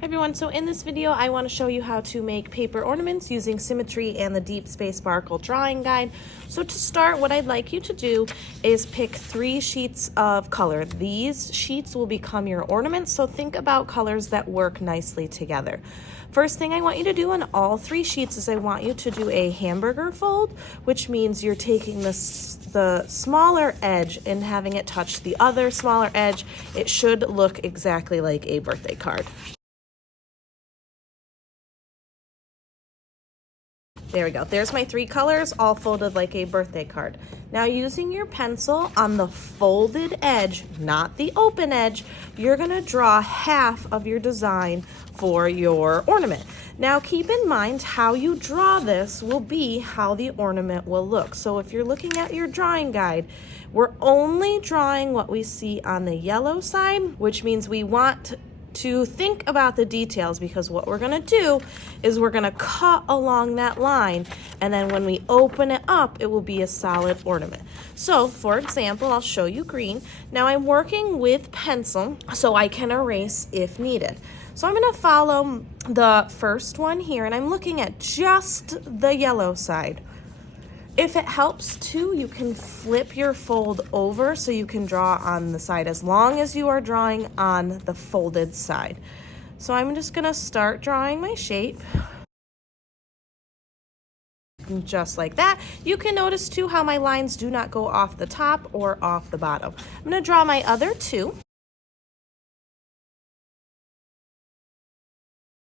Hi everyone, so in this video I want to show you how to make paper ornaments using Symmetry and the Deep Space Sparkle drawing guide. So to start, what I'd like you to do is pick 3 sheets of color. These sheets will become your ornaments, so think about colors that work nicely together. First thing I want you to do on all 3 sheets is I want you to do a hamburger fold, which means you're taking the smaller edge and having it touch the other smaller edge. It should look exactly like a birthday card. There we go. There's my 3 colors, all folded like a birthday card. Now using your pencil on the folded edge, not the open edge, you're gonna draw half of your design for your ornament. Now keep in mind how you draw this will be how the ornament will look. So if you're looking at your drawing guide, we're only drawing what we see on the yellow side, which means we want to think about the details, because what we're going to do is we're going to cut along that line, and then when we open it up it will be a solid ornament. So for example, I'll show you green. Now I'm working with pencil so I can erase if needed. So I'm going to follow the first one here, and I'm looking at just the yellow side. If it helps too, you can flip your fold over so you can draw on the side as long as you are drawing on the folded side. So I'm just gonna start drawing my shape. And just like that. You can notice too how my lines do not go off the top or off the bottom. I'm gonna draw my other 2.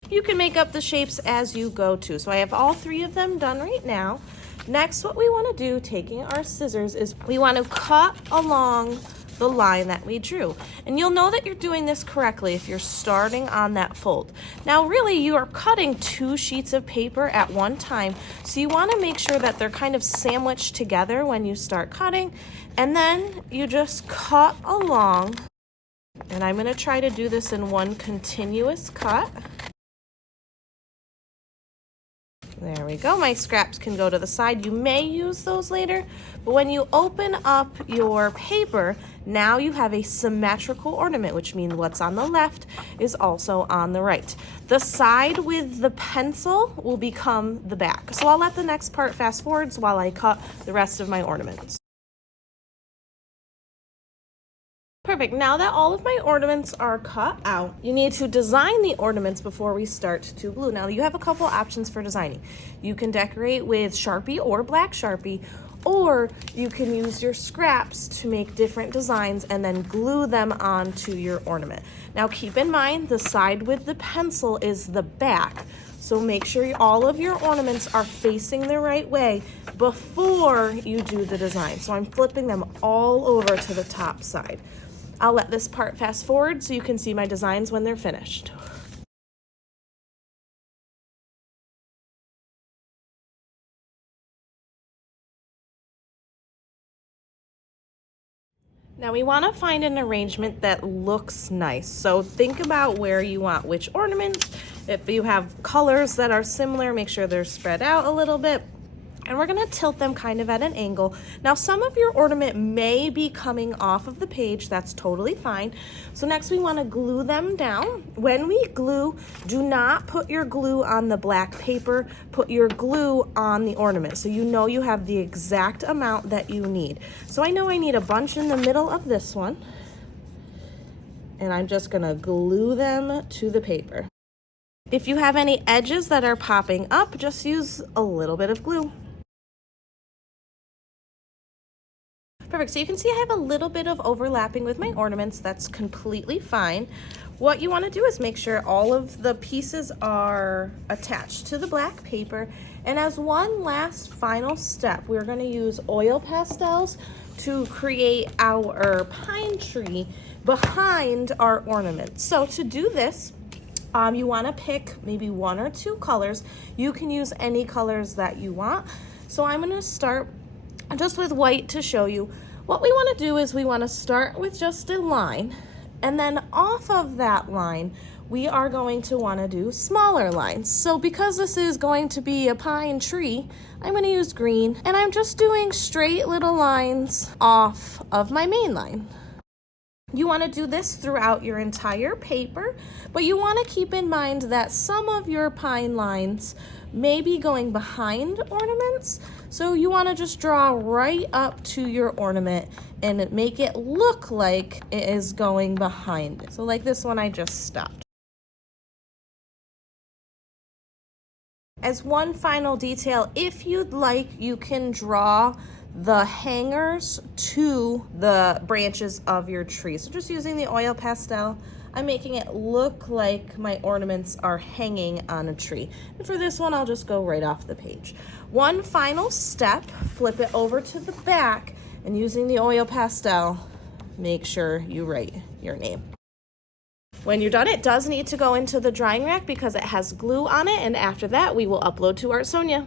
You can make up the shapes as you go too. So I have all 3 of them done right now. Next, what we want to do, taking our scissors, is we want to cut along the line that we drew. And you'll know that you're doing this correctly if you're starting on that fold. Now really, you are cutting 2 sheets of paper at one time, so you want to make sure that they're kind of sandwiched together when you start cutting, and then you just cut along. And I'm going to try to do this in one continuous cut. There we go. My scraps can go to the side. You may use those later, but when you open up your paper, now you have a symmetrical ornament, which means what's on the left is also on the right. The side with the pencil will become the back. So I'll let the next part fast forwards while I cut the rest of my ornaments. Perfect. Now that all of my ornaments are cut out, you need to design the ornaments before we start to glue. Now you have a couple options for designing. You can decorate with Sharpie or black Sharpie, or you can use your scraps to make different designs and then glue them onto your ornament. Now keep in mind the side with the pencil is the back. So make sure all of your ornaments are facing the right way before you do the design. So I'm flipping them all over to the top side. I'll let this part fast forward so you can see my designs when they're finished. Now we want to find an arrangement that looks nice. So think about where you want which ornaments. If you have colors that are similar, make sure they're spread out a little bit. And we're gonna tilt them kind of at an angle. Now some of your ornament may be coming off of the page, that's totally fine. So next we wanna glue them down. When we glue, do not put your glue on the black paper, put your glue on the ornament so you know you have the exact amount that you need. So I know I need a bunch in the middle of this one, and I'm just gonna glue them to the paper. If you have any edges that are popping up, just use a little bit of glue. Perfect, so you can see I have a little bit of overlapping with my ornaments. That's completely fine. What you want to do is make sure all of the pieces are attached to the black paper. And as one last final step, we're going to use oil pastels to create our pine tree behind our ornament. So to do this, you want to pick maybe 1 or 2 colors. You can use any colors that you want. So I'm going to start just with white to show you. What we want to do is we want to start with just a line, and then off of that line we are going to want to do smaller lines. So because this is going to be a pine tree, I'm going to use green, and I'm just doing straight little lines off of my main line. You want to do this throughout your entire paper, but you want to keep in mind that some of your pine lines may be going behind ornaments. So you want to just draw right up to your ornament and make it look like it is going behind it. So like this one, I just stopped. As one final detail, if you'd like, you can draw the hangers to the branches of your tree. So just using the oil pastel, I'm making it look like my ornaments are hanging on a tree. And for this one, I'll just go right off the page. One final step, flip it over to the back, and using the oil pastel, make sure you write your name. When you're done, it does need to go into the drying rack because it has glue on it, and after that, we will upload to Artsonia.